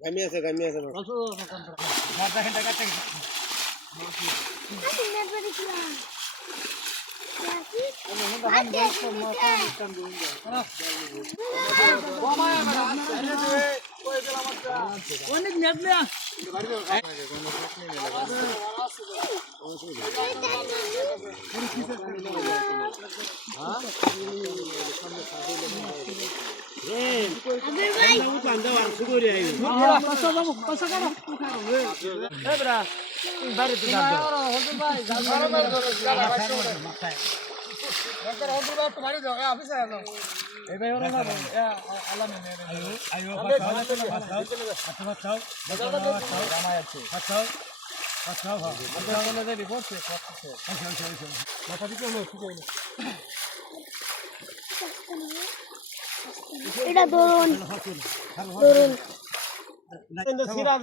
gummy আছে অনেক নেটলে এটা ধরুন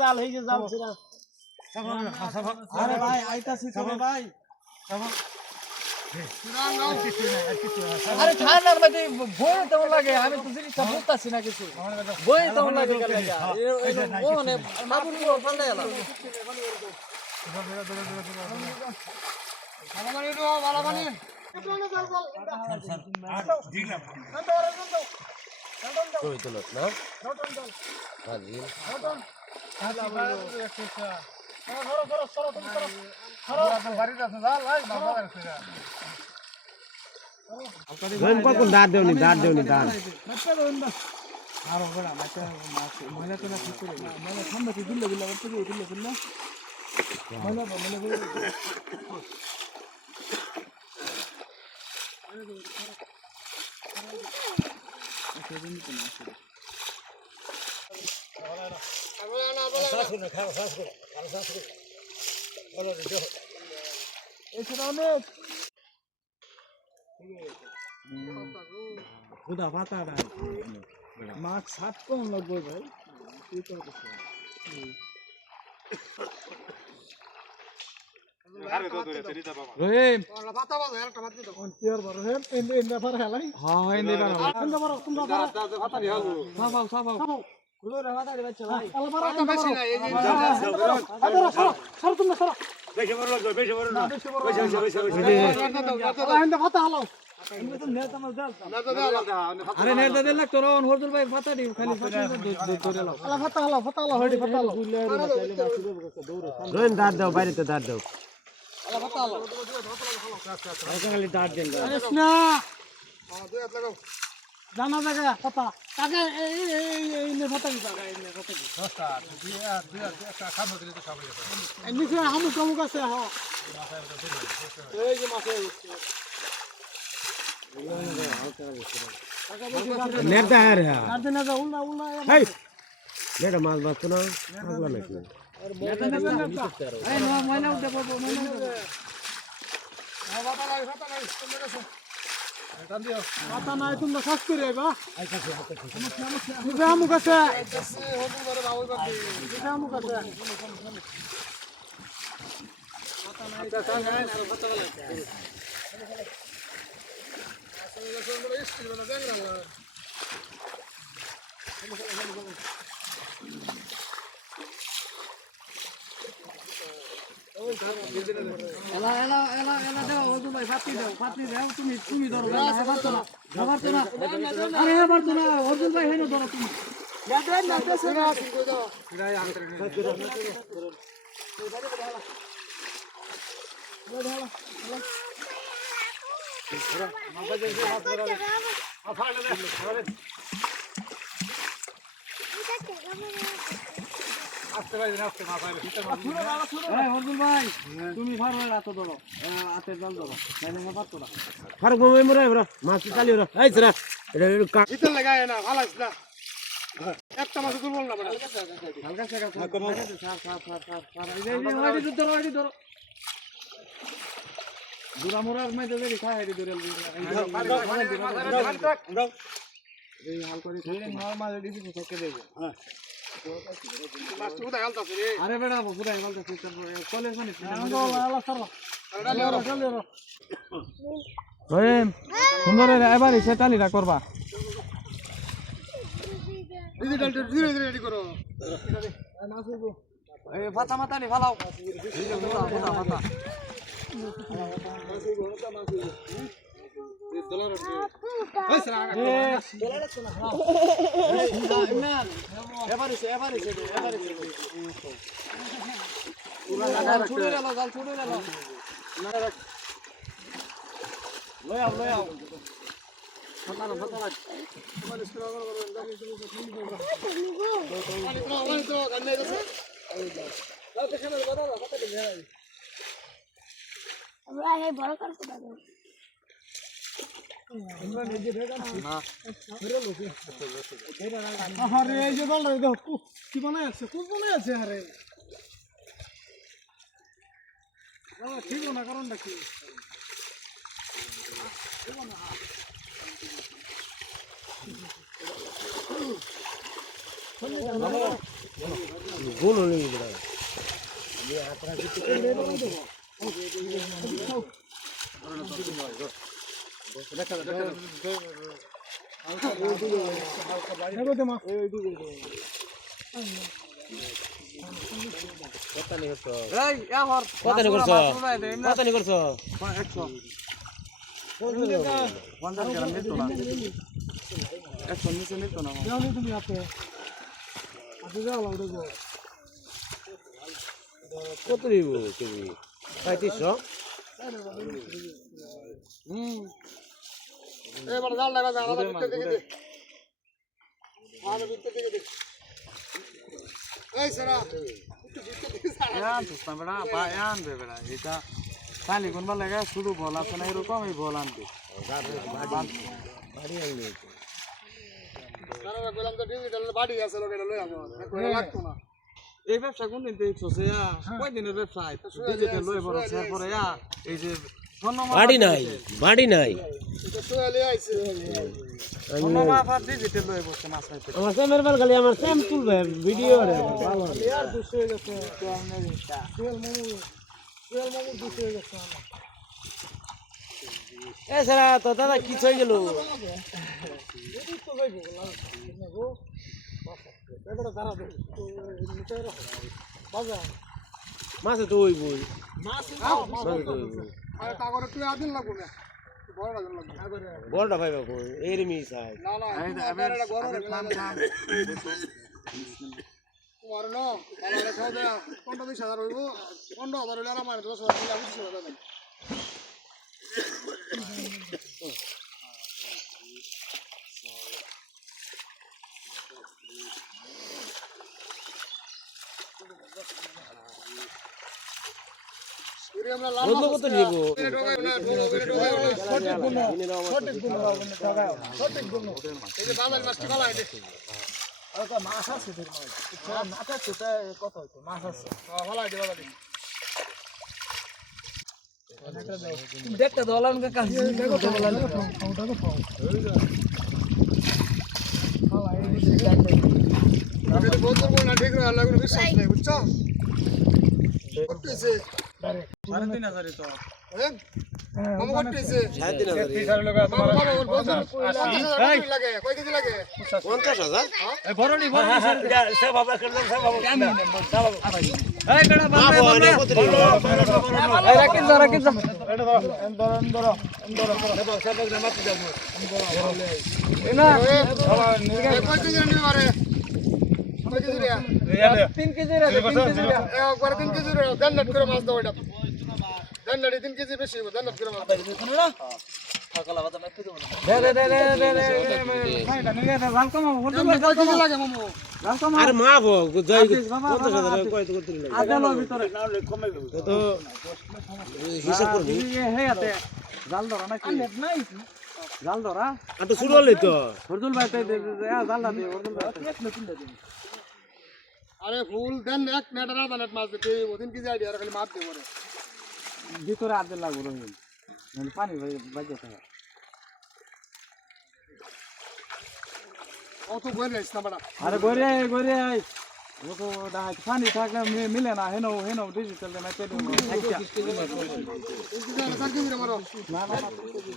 জাল হয়ে জাল আরে ভাই আইতাছি তো ভাই আরে ঠান্ডার মধ্যে ভয় তেমন লাগে আমি তো জিনিসটা বুঝতাছি না কিছু ভয় তেমন লাগে ও মানে মাপুর ঠান্ডা এলাম ভালো মানে কই তুলত না কখন দাঁড় দেওনি দাঁড় আরো বড় ময়লা তো না ঠিক করে ময়লা ঠান্ডা কি দিলে করতে দিলে ময়লা খুদা পাতা মাছ সাত কম লাগবে ভাই রহিম পাতা বাজে একটা মাছ দিও কোন টিয়ার বড় রহিম ইন্দা পার হেলাই হ্যাঁ ইন্দা বাড়া ইন্দা বড় তোমরা পাতা দি হালু সাবাও গুলো রে পাতা দি বাচ্চা ভাই আলা বড় পাতা বেশি না এই যে সর তোমরা সর বেশি বড় না বেশি ইন্দা পাতা হালো আরে নেট দে লাগ তোর হরদুল ভাই পাতা দি খালি পাতা ধরে লাও আলা পাতা হালো হড়ি পাতা হালো রোহিন দাঁড় দাও বাইরে তো দাঁড় দাও আলা পাতা হালো খালি দাঁড় দেন না দুই হাত লাগাও জানা জায়গা পাতা কাকে এই নে পাতা কি জায়গা এই নে পাতা কি 10টা দুই একটা খাবো দিলে তো সব হয়ে যাবে নিচে আমুক আছে হ্যাঁ এই যে মাছে নেট দা রে আর দেনা যা উল্লা হেই নেট মাছ বাঁচতো না আগলা নাকি এই নো ময়না উঠে পড়বো ময়না পাতা নাই তোমরা কাছে এটা দিও পাতা নাই তোমরা কাজ করে আইবা আইতাছে দিবে আমুক আছে হবু করে বাবু বাকি দিবে আমুক আছে পাতা নাই পাতা নাই আর পাতা লাগে এলা দাও হদু ভাই ফাটি দাও তুমি ধরো না পারতো না আরে পারতো না হদু ভাই হেনো ধরো তুমি না পেছে না কই দাও কিরাই আন্তরে তুমি হাতে জল ধরো ফারুক মামা মরে বড় মাছ চালি বড় এই ছেড়া এটা শীতল লাগায় না ভালো আছে না একটা মাছ তুলবো না বড় হালকা জায়গা ধরো দুরা মোরার মধ্যে যদি খায় এটি ধরে এই হাল করে নরমাল দিছি তো থেকে দেব হ্যাঁ লাস্ট কোথায় গালতাছে রে আরে বেটা কোথায় গালতাছে কলেজ মানে আলা সারা আরে ডালে রহিম সুন্দর এবার এসে টালিটা করবা ফাতা মাতালি ফালাও আমরা এই বড় কার কথা বলি আরে এই যে বল দেখো কি বানায় আছে কুল বানায় আছে আরে বাবা ঠিক না কারণটা কি গুণ হলে বড় কত নি করছো কত নি করছো 50 গ্রাম নিতো না 100 নিচে নিতো না তুমি হাতে হাতে যাও লাগবে কত নিব তুমি 3500 এবার জাল লাগা যা আলাদা ভিতর থেকে দে আলাদা ভিতর থেকে দে এই সারা ইয়ান সুস্তা বড়া পায়ান বে বড়া এটা খালি কোন বল লাগা শুধু বল আছে না এরকম এই বল আনবে বাড়ি আনবে তারা বললাম তো ডিজিটাল বাড়ি আছে লোক এটা লই আসো কই লাগতো না এই ব্যবসা কোন দিন দেখছো সে কয় দিনের ব্যবসা ডিজিটাল লই বড় শেয়ার করে এই যে বাড়ি নাই এটা সোয়ালে আইছে সোনামা ফার ডিজিটাল লই বসে মাছ খাইতে আমার স্যামের বাল খালি আমার স্যাম তুলবে ভিডিও রে ভালো আর দুশো হয়ে গেছে তো আমরা সোয়াল মামু দুশো হয়ে গেছে এ সারা তো দাদা কি হয়ে গেল তো যাইবো না গো এবারে দাঁড়া দে বাজার মাছে তো হইবই মাছ মাছে তো হইবই আরে টাকারে তুই আদিন লাগবো না বড় আদিন লাগবে বড়টা পাইবা কই এরমি চাই না না এটা গরম নাম তোমার ন তাহলে খাও দেয়া 15-20,000 হইবো 15,000 হইলে আর আমার 10,000 মিলা 20,000 দেন বন্ধ কত নিব মাছ আছে কত হইতো মাছ আছে ভালো আছে ভালো আছে দেখতে দলান কাকা দেখো তো বলান ওটা তো পাও হালা এই দিকে দেখতে বোতল কোনা ঠিক রে লাগলো বিশ্বাস নাই বুঝছো কতছে 3,500 তো হ্যাঁ মামা কতছে 3,500 টাকা তোমার লাগে কয় কেজি লাগে 50000 এই বড়নি সব বাবা করলাম সব বাবা এই বেটা বাবা অনেক কত নিব এই রাখিন এটা ধরো সব না মাটি দাও এনা কয় কেজি নিবি মারে কয় কেজি রে 3 কেজি রে 3 কেজি রে একবার 3 কেজি রে দান্নাট করে মাছ দাও এটা দান্নাটি 3 কেজি বেশি হবে দান্নাট করে মাছ দাও না থাকলা বাতা মেতে দেব না দে খাইটা নিয়ে দে ভাল কম কয় কেজি লাগে মামু ভাল কম আরে মা গো যাই কত টাকা কয় তো কত লাগে আদালো ভিতরে কমে তো হিসাব করবি হে আতে জাল ধরা নাকি নেট নাই জাল ধরা আর তো শুরু হলো তো হরদুল ভাই তো জাল দে হরদুল ভাই এক নতুন দে আরে ফুল দেন এক নেট না নেট মাছ দিতে 3 কেজি আইডিয়া আর খালি মাছ দে ওরে ভিতরে আদে লাগো রহিম মানে পানি বাজে থাকে অত গরে আইছ না বড়া আরে গরে ওকো দাই পানি থাকলে মিলে না হেনো হেনো ডিজিটাল দে ম্যাচে দিও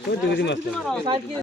চোদ্দ কেজি মাছ